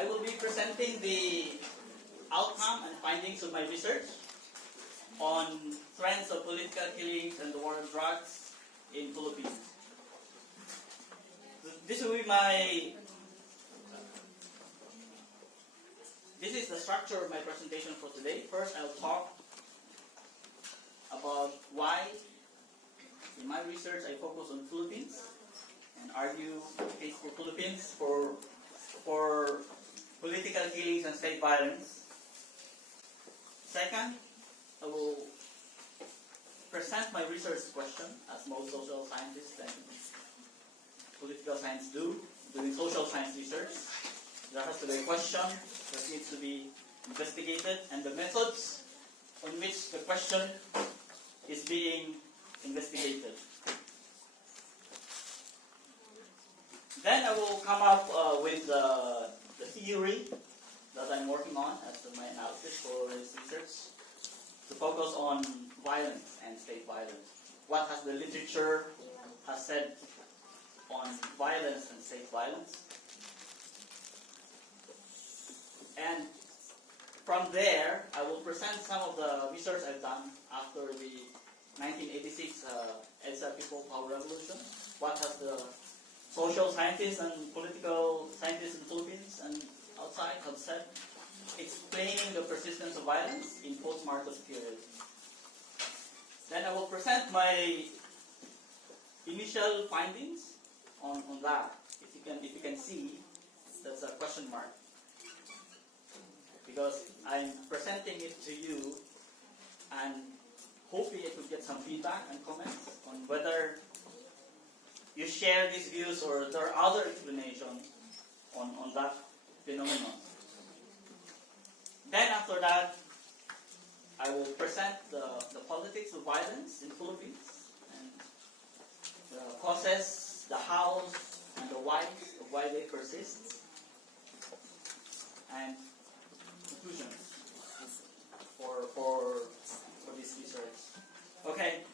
I will be presenting the outcome and findings of my research on trends of political killings and the war on drugs in Philippines. This will be this is the structure of my presentation for today. First, I'll talk about why in my research I focus on Philippines and argue the case for Philippines for political killings and state violence. Second, I will present my research question, as most social scientists and political science do, doing social science research. There has to be a question that needs to be investigated, and the methods on which the question is being investigated. Then I will come up with the theory that I'm working on as my analysis for this research to focus on violence and state violence. What has the literature has said on violence and state violence? And from there, I will present some of the research I've done after the 1986 EDSA People Power Revolution. What has the social scientists and political scientists in the Philippines and outside have said, explaining the persistence of violence in post-Marcos period. Then I will present my initial findings on that. If you can see, that's a question mark, because I'm presenting it to you and hoping I could get some feedback and comments on whether you share these views or there are other explanations on that phenomenon. Then after that, I will present the politics of violence in Philippines and the causes, the hows, and the whys of why they persist, and conclusions for this research. Okay,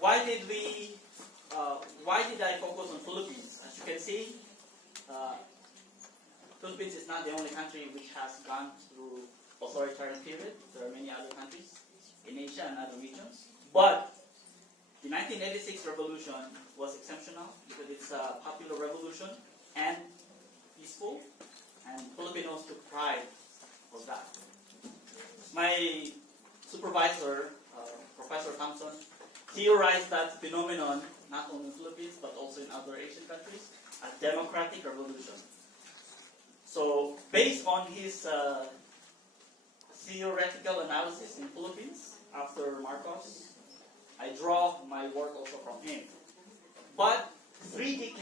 why did I focus on Philippines? As you can see, Philippines is not the only country which has gone through authoritarian period. There are many other countries in Asia and other regions. But the 1986 revolution was exceptional because it's a popular revolution and peaceful, and Filipinos took pride of that. My supervisor, Professor Thompson, theorized that phenomenon not only in Philippines but also in other Asian countries as democratic revolution. So, based on his theoretical analysis in Philippines after Marcos, I draw my work also from him. But three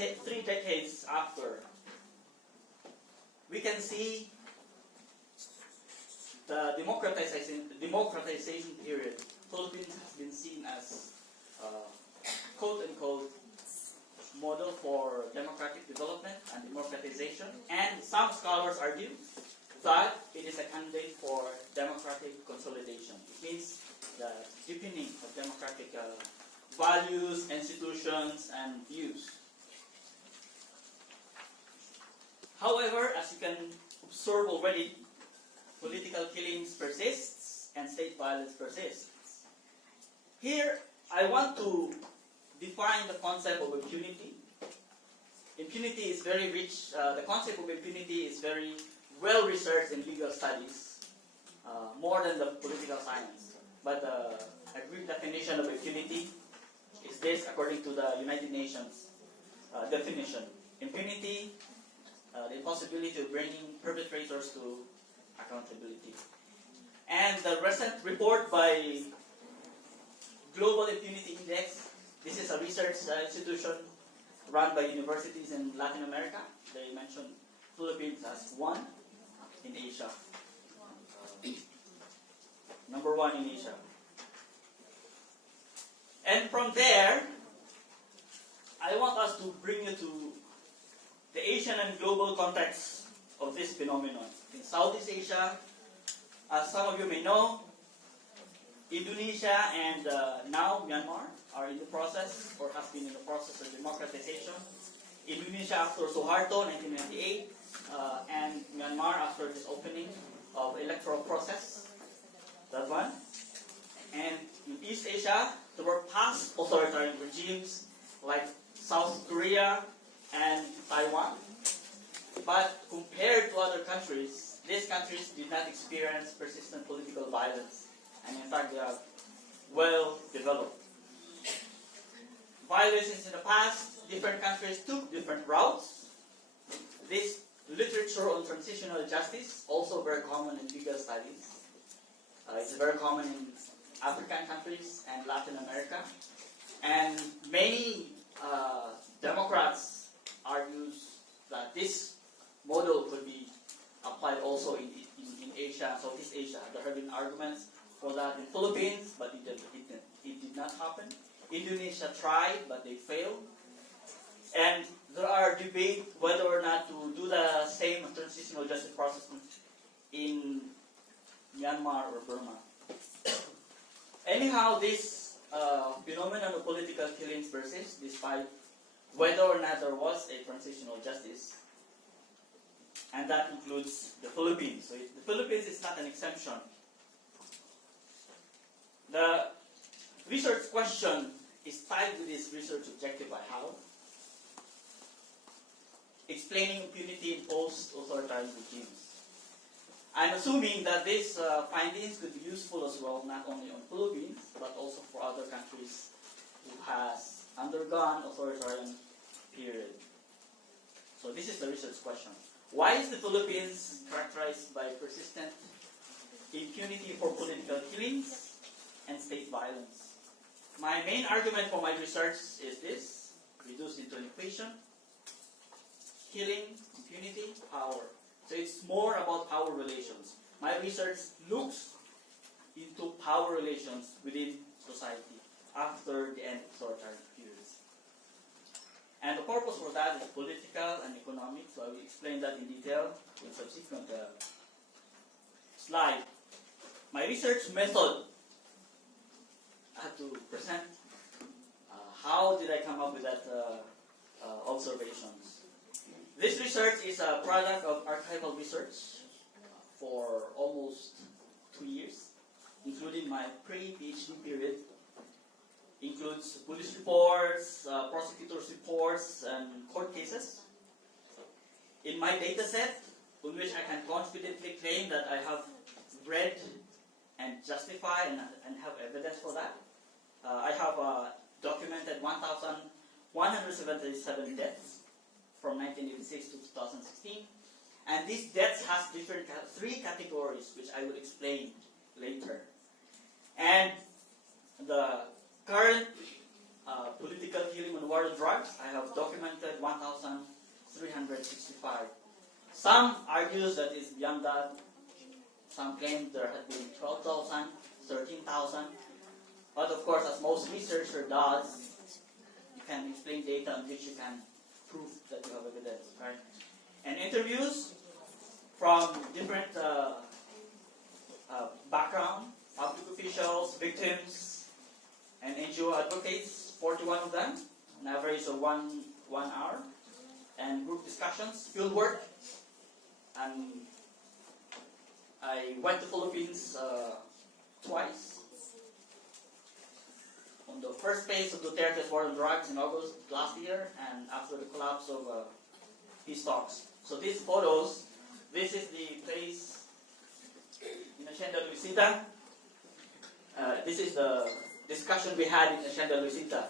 decades after, we can see the democratization period. Philippines has been seen as quote-unquote model for democratic development and democratization, and some scholars argue that it is a candidate for democratic consolidation. It means the deepening of democratic values, institutions, and views. However, as you can observe already, political killings persists and state violence persists. Here, I want to define the concept of impunity. Impunity is very rich. The concept of impunity is very well researched in legal studies, more than the political science. But a Greek definition of impunity is this, according to the United Nations definition. Impunity, the impossibility of bringing perpetrators to accountability. And the recent report by Global Impunity Index, this is a research institution run by universities in Latin America. They mentioned Philippines as one in Asia. Number one in Asia. And from there, I want us to bring you to the Asian and global context of this phenomenon. In Southeast Asia, as some of you may know, Indonesia and now Myanmar are in the process, or has been in the process of democratization. Indonesia after Suharto, 1998, and Myanmar after this opening of electoral process. That one. And in East Asia, there were past authoritarian regimes like South Korea and Taiwan. But compared to other countries, these countries did not experience persistent political violence. And in fact, they are well developed. Violations in the past, different countries took different routes. This literature on transitional justice, also very common in legal studies. It's very common in African countries and Latin America. And many Democrats argue that this model could be applied also in Asia, Southeast Asia. There have been arguments for that in Philippines, but it did not happen. Indonesia tried, but they failed. And there are debates whether or not to do the same transitional justice process in Myanmar or Burma. Anyhow, this phenomenon of political killings persists despite whether or not there was a transitional justice. And that includes the Philippines. So the Philippines is not an exemption. The research question is tied with this research objective I have. Explaining impunity in post-authoritarian regimes. I'm assuming that these findings could be useful as well, not only on Philippines, but also for other countries who has undergone authoritarian period. So this is the research question. Why is the Philippines characterized by persistent impunity for political killings and state violence? My main argument for my research is this, reduced into an equation: killing, impunity, power. So it's more about power relations. My research looks into power relations within society after the end of authoritarian periods. And the purpose for that is political and economic, so I will explain that in detail in subsequent slide. My research method, I have to present how did I come up with that observations. This research is a product of archival research for almost 2 years, including my pre-PhD period. Includes police reports, prosecutors' reports, and court cases. In my data set, on which I can confidently claim that I have read and justify and have evidence for that, I have documented 1,177 deaths from 1986 to 2016. And these deaths has different three categories, which I will explain later. And the current political killing on war drugs, I have documented 1,365. Some argues that it's beyond that. Some claim there had been 12,000, 13,000. But of course, as most researcher does, you can explain data on which you can prove that you have evidence, right? And interviews from different background, public officials, victims, and NGO advocates, 41 of them, an average of one hour, and group discussions, field work, and I went to Philippines twice. On the first phase of Duterte's war on drugs in August last year, and after the collapse of his talks. So these photos, this is the place in Hacienda Luisita. This is the discussion we had in Hacienda Luisita.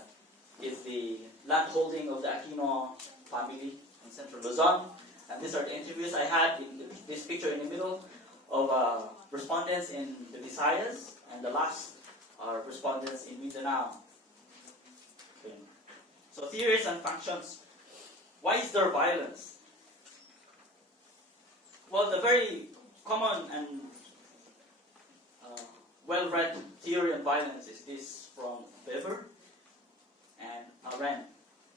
Is the land holding of the Aquino family in central Luzon. And these are the interviews I had in this picture in the middle of respondents in the Visayas, and the last are respondents in Mindanao. Okay. So theories and functions. Why is there violence? Well, the very common and well-read theory on violence is this from Weber and Arendt.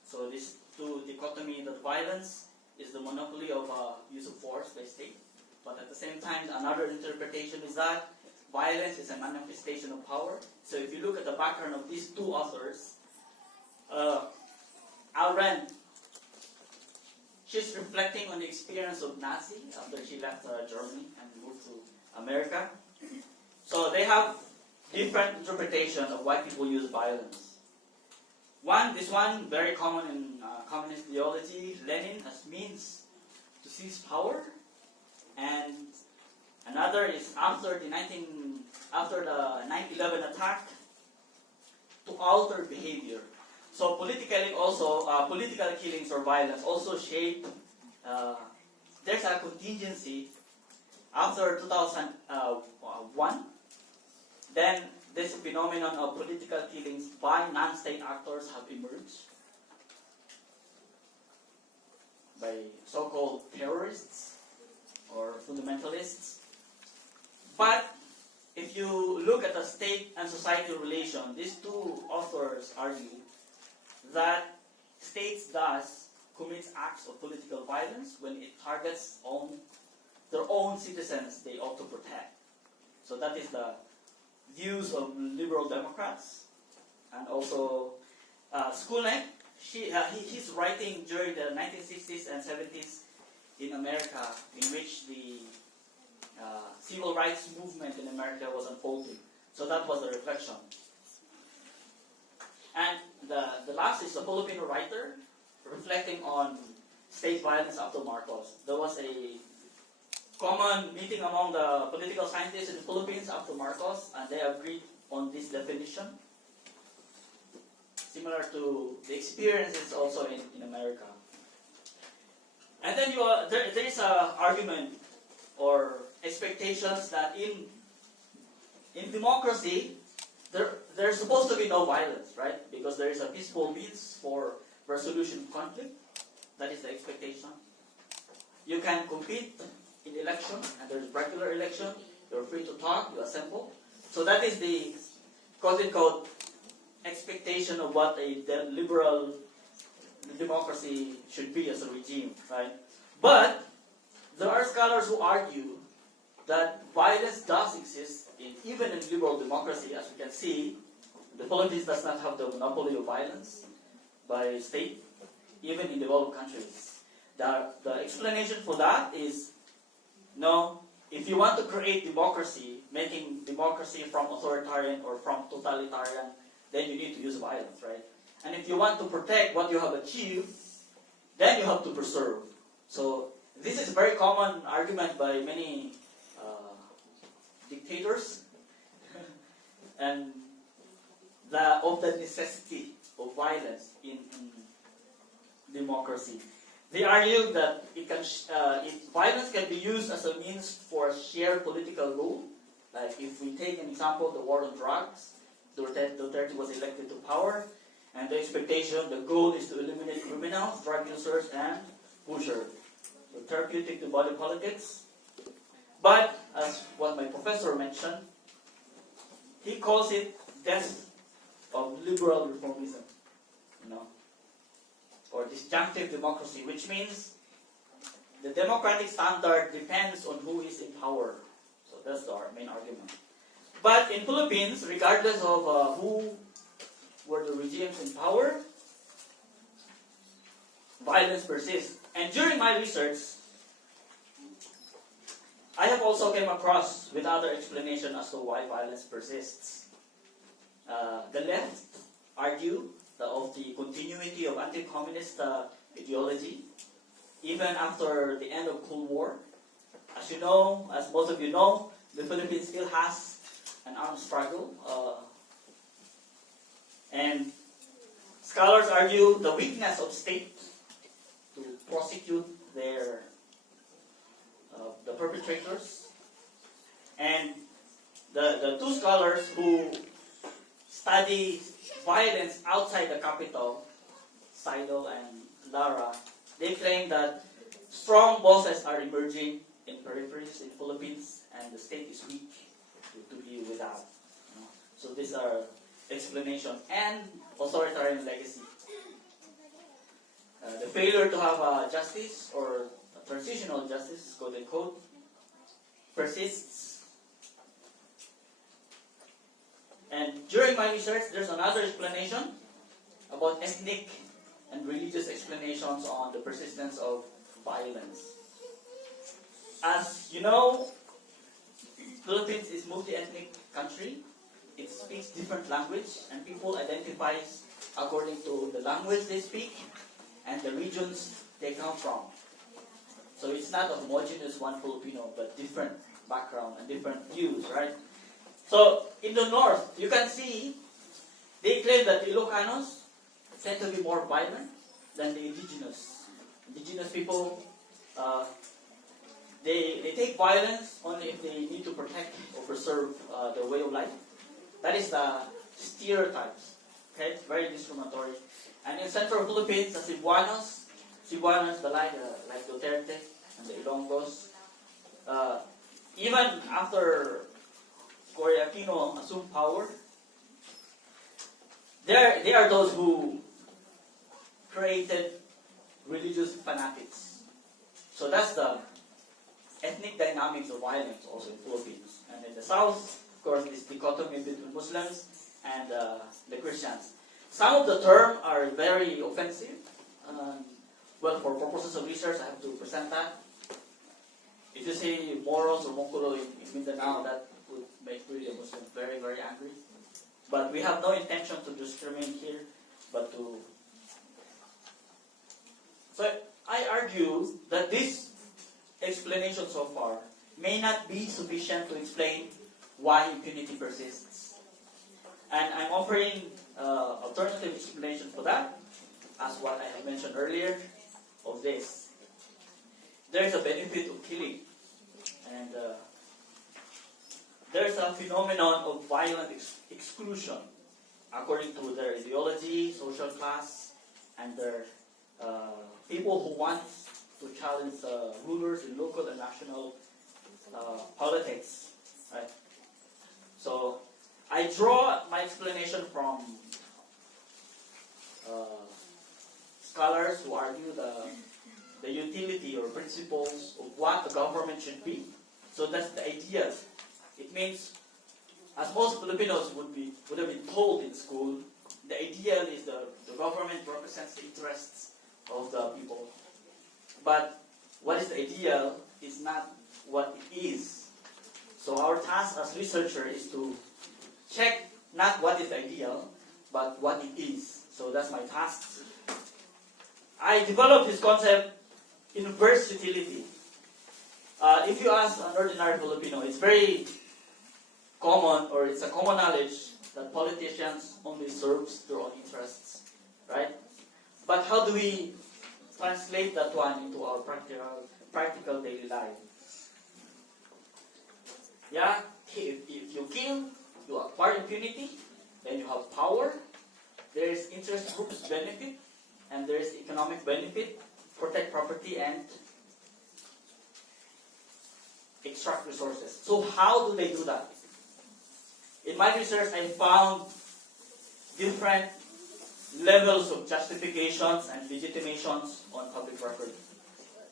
So these two dichotomy that violence is the monopoly of use of force by state, but at the same time another interpretation is that violence is a manifestation of power. So if you look at the background of these two authors, Arendt, she's reflecting on the experience of Nazi after she left Germany and moved to America. So they have different interpretation of why people use violence. This one very common in communist ideology, Lenin as means to seize power, and another is after the 9/11 attack to alter behavior. So politically also, political killings or violence also shape. There's a contingency after 2001. Then this phenomenon of political killings by non-state actors have emerged by so-called terrorists or fundamentalists. But if you look at the state and society relation, these two authors argue that states thus commits acts of political violence when it targets their own citizens they ought to protect. So that is the views of liberal Democrats. And also Skulnik, he's writing during the 1960s and 70s in America, in which the civil rights movement in America was unfolding. So that was the reflection. And the last is a Filipino writer reflecting on state violence after Marcos. There was a common meeting among the political scientists in the Philippines after Marcos, and they agreed on this definition, similar to the experiences also in America. And then there is an argument or expectations that in democracy, there's supposed to be no violence, right? Because there is a peaceful means for resolution of conflict. That is the expectation. You can compete in election, and there's regular election. You're free to talk, you assemble. So that is the quote-unquote expectation of what a liberal democracy should be as a regime, right? But there are scholars who argue that violence does exist even in liberal democracy. As we can see, the Philippines does not have the monopoly of violence by state, even in developed countries. The explanation for that is, no, if you want to create democracy, making democracy from authoritarian or from totalitarian, then you need to use violence, right? And if you want to protect what you have achieved, then you have to preserve. So this is a very common argument by many dictators and of the necessity of violence in democracy. They argue that violence can be used as a means for shared political rule. Like if we take an example, the war on drugs, Duterte was elected to power, and the expectation, the goal is to eliminate criminals, drug users, and pushers. So therapeutic to body politics. But as what my professor mentioned, he calls it death of liberal reformism, or disjunctive democracy, which means the democratic standard depends on who is in power. So that's our main argument. But in Philippines, regardless of who were the regimes in power, violence persists. And during my research, I have also came across with other explanation as to why violence persists. The left argue of the continuity of anti-communist ideology even after the end of Cold War. As you know, as most of you know, the Philippines still has an armed struggle, and scholars argue the weakness of state to prosecute the perpetrators. And the two scholars who study violence outside the capital, Seidel and Lara, they claim that strong bosses are emerging in peripheries in Philippines, and the state is weak to be without. So these are explanation and authoritarian legacy. The failure to have justice or transitional justice, quote unquote, persists. And during my research, there's another explanation about ethnic and religious explanations on the persistence of violence. As you know, Philippines is multi-ethnic country. It speaks different language, and people identify according to the language they speak and the regions they come from. So it's not a homogeneous one Filipino, but different background and different views, right? So in the north, you can see they claim that Ilocanos tend to be more violent than the indigenous. Indigenous people, they take violence only if they need to protect or preserve their way of life. That is the stereotypes. Okay, very discriminatory. And in central Philippines, the Cebuanos, the like Duterte and the Ilonggos, even after Cory Aquino assumed power, they are those who created religious fanatics. So that's the ethnic dynamics of violence also in Philippines. And in the south, of course, this dichotomy between Muslims and the Christians. Some of the terms are very offensive. Well, for purposes of research, I have to present that. If you say Moros or Mongolo in Mindanao, that would make really a Muslim very, very angry. But we have no intention to discriminate here, but to... So I argue that this explanation so far may not be sufficient to explain why impunity persists. And I'm offering alternative explanation for that, as what I have mentioned earlier, of this. There is a benefit of killing, and there is a phenomenon of violent exclusion according to their ideology, social class, and their people who want to challenge rulers in local and national politics. Right? So I draw my explanation from scholars who argue the utility or principles of what the government should be. So that's the idea. It means, as most Filipinos would have been told in school, the ideal is the government represents the interests of the people. But what is the ideal is not what it is. So our task as researchers is to check not what is ideal, but what it is. So that's my task. I developed this concept in versatility. If you ask an ordinary Filipino, it's very common, or it's a common knowledge that politicians only serves their own interests, right? But how do we translate that one into our practical daily life? Yeah, if you kill, you acquire impunity, then you have power. There is interest groups benefit, and there is economic benefit, protect property, and extract resources. So how do they do that? In my research, I found different levels of justifications and legitimations on public record.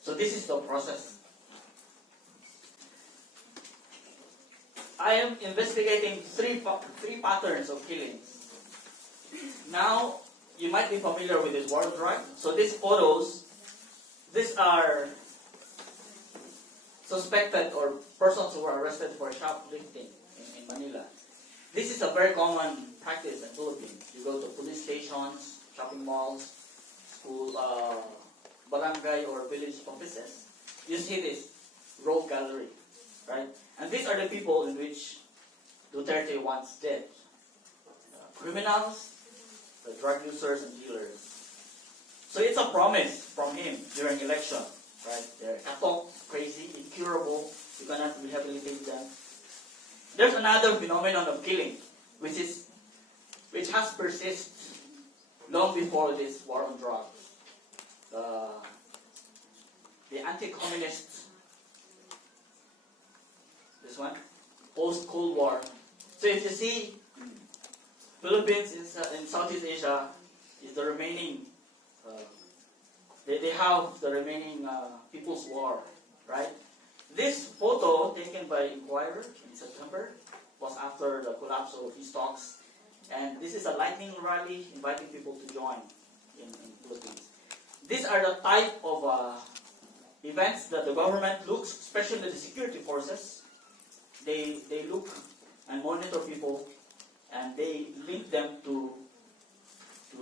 So this is the process. I am investigating three patterns of killings. Now, you might be familiar with this war drug. So these photos, these are suspected or persons who were arrested for shoplifting in Manila. This is a very common practice in the Philippines. You go to police stations, shopping malls, school, barangay or village offices. You see this rogue gallery, right? And these are the people in which Duterte wants dead. Criminals, the drug users and dealers. So it's a promise from him during election, right? They're katok, crazy, incurable. You cannot rehabilitate them. There's another phenomenon of killing, which has persisted long before this war on drugs. The anti-communist, this one, post-Cold War. So if you see, Philippines in Southeast Asia is the remaining, they have the remaining People's War, right? This photo taken by Inquirer in September was after the collapse of peace talks, and this is a lightning rally inviting people to join in Philippines. These are the type of events that the government looks, especially the security forces, they look and monitor people, and they link them to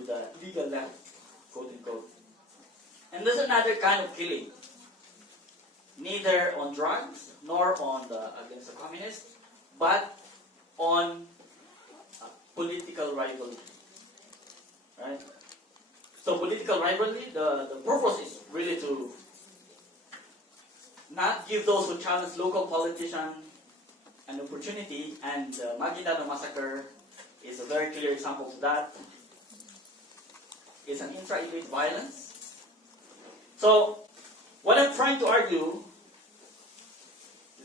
the legal left, quote unquote. And there's another kind of killing, neither on drugs nor on against the communists, but on political rivalry. Right? So political rivalry, the purpose is really to not give those who challenge local politicians an opportunity, and the Maguindanao massacre is a very clear example to that. It's an intra-elite violence. So, what I'm trying to argue,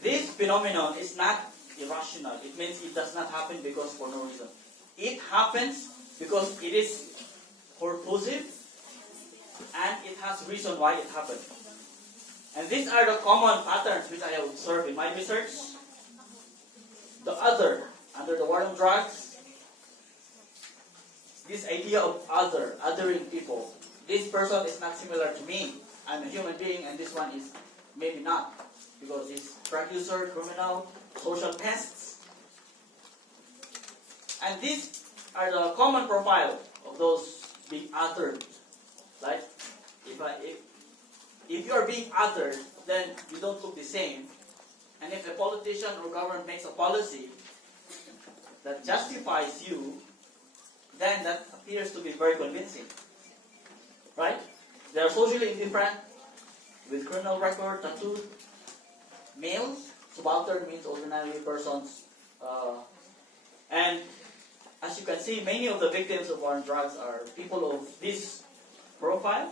this phenomenon is not irrational. It means it does not happen because for no reason. It happens because it is purposive and it has reason why it happened. And these are the common patterns which I have observed in my research. The other, under the war on drugs, this idea of othering people. This person is not similar to me. I'm a human being, and this one is maybe not, because he's drug user, criminal, social pests. And these are the common profile of those being othered. Like, if you are being othered, then you don't look the same. And if a politician or government makes a policy that justifies you, then that appears to be very convincing. Right? They are socially indifferent, with criminal record, tattooed, males. Subaltern means ordinary persons. And as you can see, many of the victims of war on drugs are people of this profile.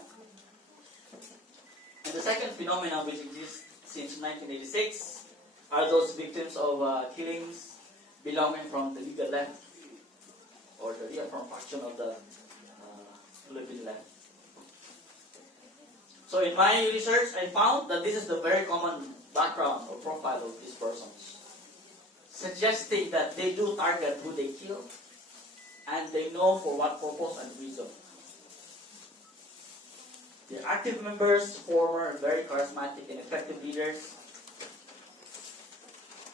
And the second phenomenon, which exists since 1986, are those victims of killings belonging from the legal left, or the reform faction of the Philippine left. So in my research, I found that this is the very common background or profile of these persons, suggesting that they do target who they kill, and they know for what purpose and reason. The active members, former and very charismatic and effective leaders,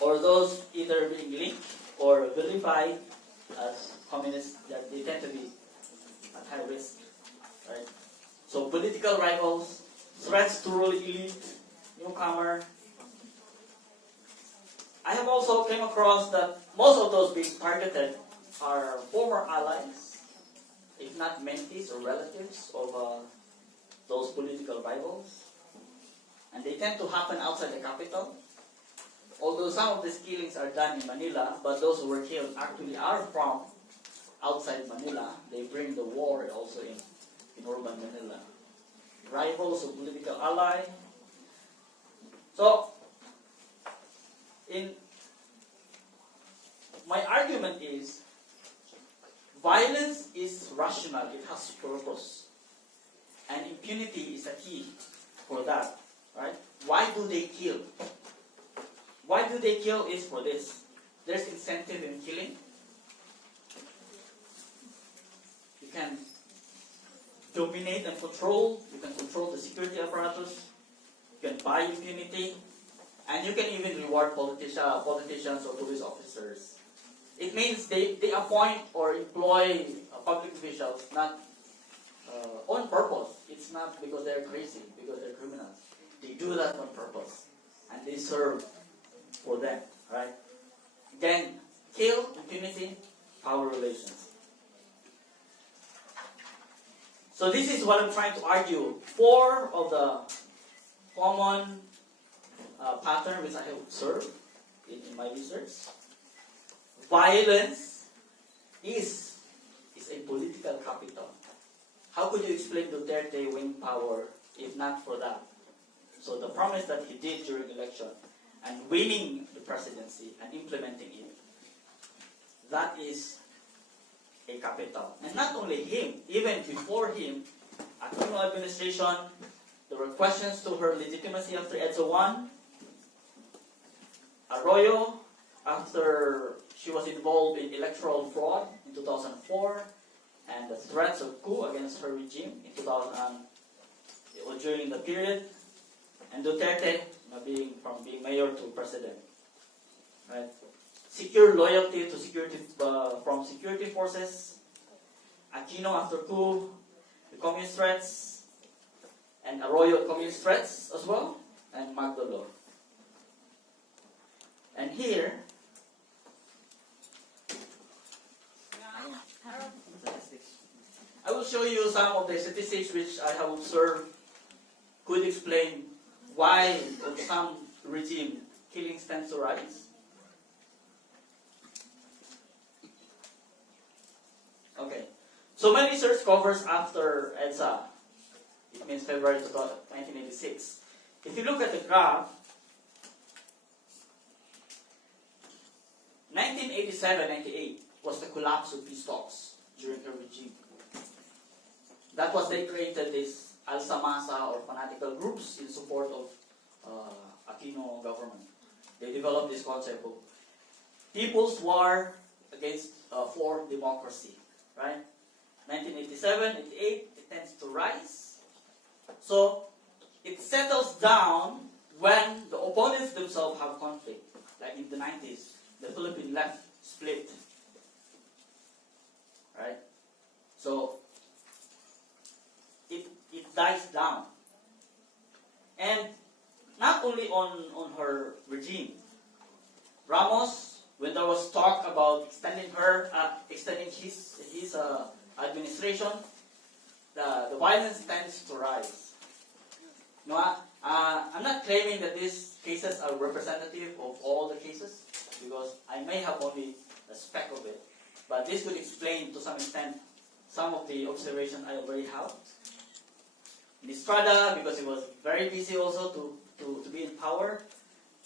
or those either being linked or vilified as communists, that they tend to be at high risk. Right? So political rivals, threats to rule elite, newcomer. I have also came across that most of those being targeted are former allies, if not mentees or relatives of those political rivals. And they tend to happen outside the capital. Although some of these killings are done in Manila, but those who were killed actually are from outside Manila. They bring the war also in urban Manila. Rivals of political ally. So, my argument is, violence is rational, it has purpose. And impunity is a key for that. Right? Why do they kill? Why do they kill is for this. There's incentive in killing. You can dominate and control. You can control the security apparatus. You can buy impunity. And you can even reward politicians or police officers. It means they appoint or employ public officials not on purpose. It's not because they're crazy, because they're criminals. They do that on purpose. And they serve for them. Right? Again, kill, impunity, power relations. So this is what I'm trying to argue. 4 of the common pattern which I have observed in my research. Violence is a political capital. How could you explain Duterte winning power if not for that? So the promise that he did during election and winning the presidency and implementing it, that is a capital. And not only him, even before him, Aquino administration, there were questions to her legitimacy after EDSA 1. Arroyo, after she was involved in electoral fraud in 2004, and the threats of coup against her regime in 2000, during the period. and Duterte from being mayor to president. Right? Secure loyalty to from security forces. Aquino after coup, the communist threats, and Arroyo communist threats as well, and Magdalor. And here, I will show you some of the statistics which I have observed could explain why of some regime killings tend to rise. Okay, so my research covers after EDSA. It means February 1986. If you look at the graph, 1987-98 was the collapse of peace talks during her regime. That was they created this Alsamasa or fanatical groups in support of Aquino government. They developed this concept of people's war against for democracy. Right? 1987, 88, it tends to rise. So it settles down when the opponents themselves have conflict. Like in the 90s, the Philippine left split. Right? So it dies down. And not only on her regime. Ramos, when there was talk about extending his administration, the violence tends to rise. No, I'm not claiming that these cases are representative of all the cases, because I may have only a speck of it. But this could explain to some extent some of the observations I already have. In Estrada, because he was very busy also to be in power,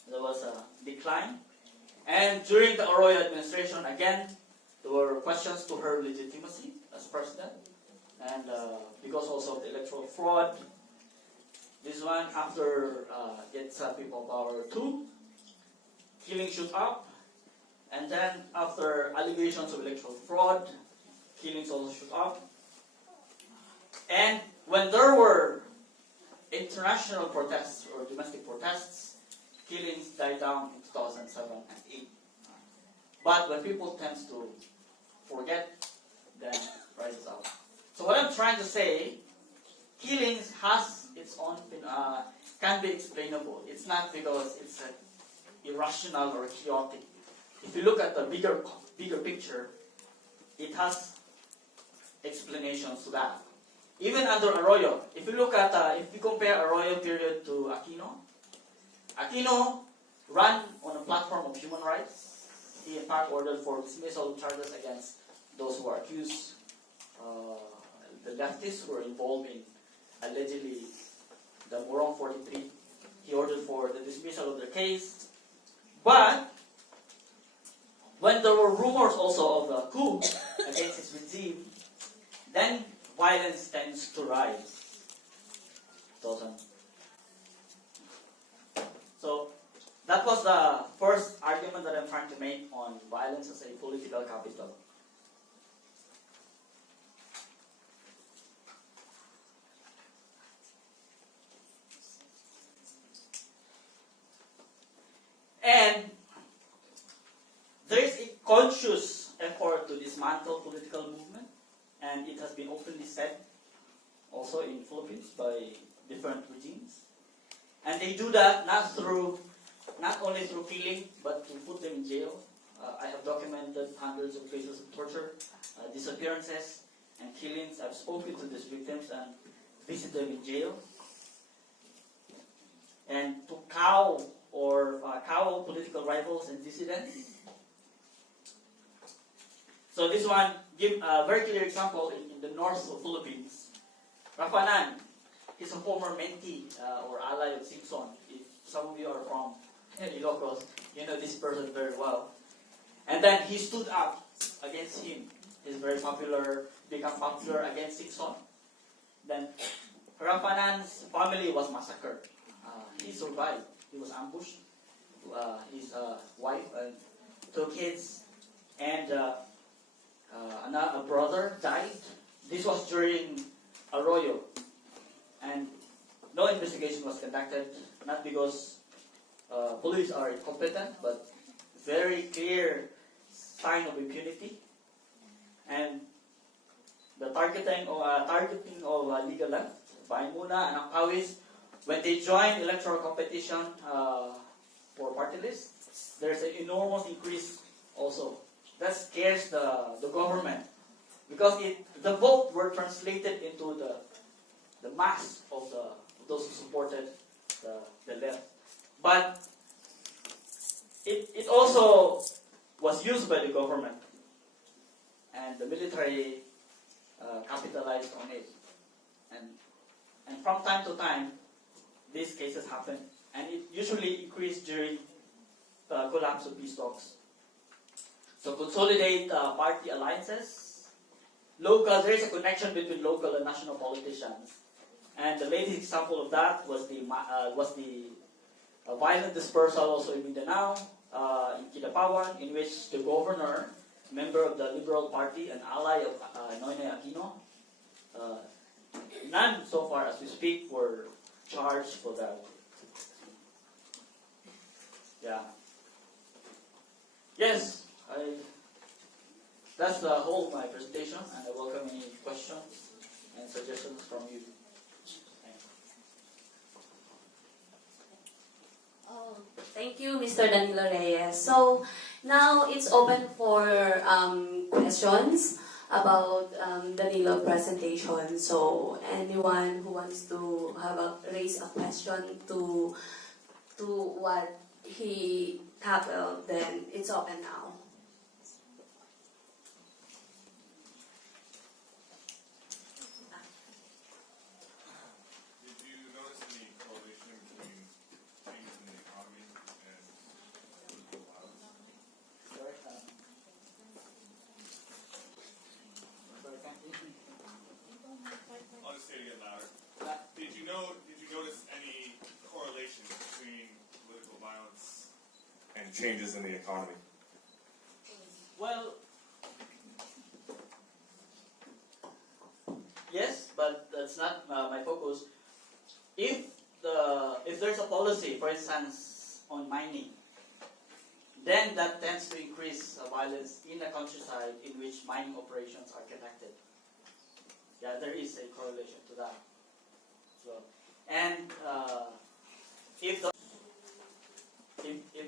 there was a decline. And during the Arroyo administration, again, there were questions to her legitimacy as president. And because also of the electoral fraud. This one, after Yetsa People Power 2, killing shoot up. And then after allegations of electoral fraud, killings also shoot up. And when there were international protests or domestic protests, killings died down in 2007 and 8. But when people tend to forget, then rises up. So what I'm trying to say, killings has its own, can be explainable. It's not because it's irrational or chaotic. If you look at the bigger picture, it has explanations to that. Even under Arroyo, if you look at, if you compare Arroyo period to Aquino ran on a platform of human rights. He in fact ordered for dismissal of charges against those who are accused, the leftists who were involved in allegedly the Morong 43. He ordered for the dismissal of their case. But when there were rumors also of a coup against his regime, then violence tends to rise. So that was the first argument that I'm trying to make on violence as a political capital. And there is a conscious effort to dismantle political movement, and it has been openly said also in Philippines by different regimes. And they do that not only through killing, but to put them in jail. I have documented hundreds of cases of torture, disappearances, and killings. I've spoken to these victims and visited them in jail. And to cow political rivals and dissidents. So this one give a very clear example in the north of Philippines. Rafanan, he's a former mentee or ally of Simpson. If some of you are from Ilocos, you know this person very well. And then he stood up against him. He's very popular, become popular against Simpson. Then Rafanan's family was massacred. He survived. He was ambushed. His wife and 2 kids and a brother died. This was during Arroyo. And no investigation was conducted, not because police are incompetent, but very clear sign of impunity. And the targeting of legal left, Bayan Muna and ang Kawis, when they join electoral competition for party lists, there's an enormous increase also. That scares the government because the vote were translated into the mass of those who supported the left. But it also was used by the government, and the military capitalized on it. And from time to time, these cases happen, and it usually increased during the collapse of peace talks. So consolidate party alliances. There is a connection between local and national politicians, and the latest example of that was the violent dispersal also in Mindanao, in Kidapawan, in which the governor, member of the Liberal Party, an ally of Noynoy Aquino, none so far as we speak were charged for that. Yeah. Yes, that's the whole of my presentation, and I welcome any questions and suggestions from you. Thank you, Mr. Danilo Reyes. So now it's open for questions about Danilo presentation. So anyone who wants to raise a question to what he tackled, then it's open now. Did you notice any correlation between changes in the economy and political violence? Sorry, I'll just say it again louder. Did you notice any correlation between political violence and changes in the economy? well, yes, but that's not my focus. If there's a policy, for instance, on mining, then that tends to increase violence in the countryside in which mining operations are conducted. Yeah, there is a correlation to that. So, and if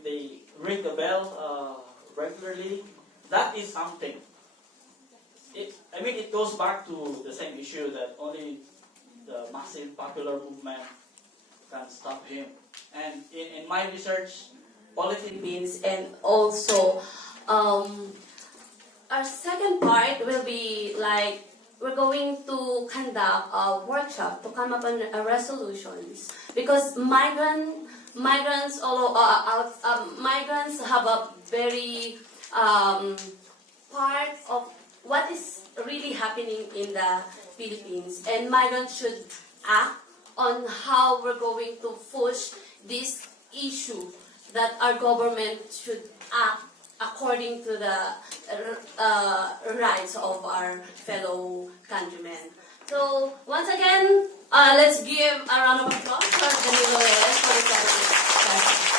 they ring the bell regularly, that is something. It goes back to the same issue that only the massive popular movement can stop him. And in my research, Philippines, and also our second part will be like we're going to conduct a workshop to come up on resolutions because migrants have a very part of what is really happening in the Philippines, and migrants should act on how we're going to push this issue, that our government should act according to the rights of our fellow countrymen. So, once again, let's give a round of applause for Danilo Reyes for the presentation.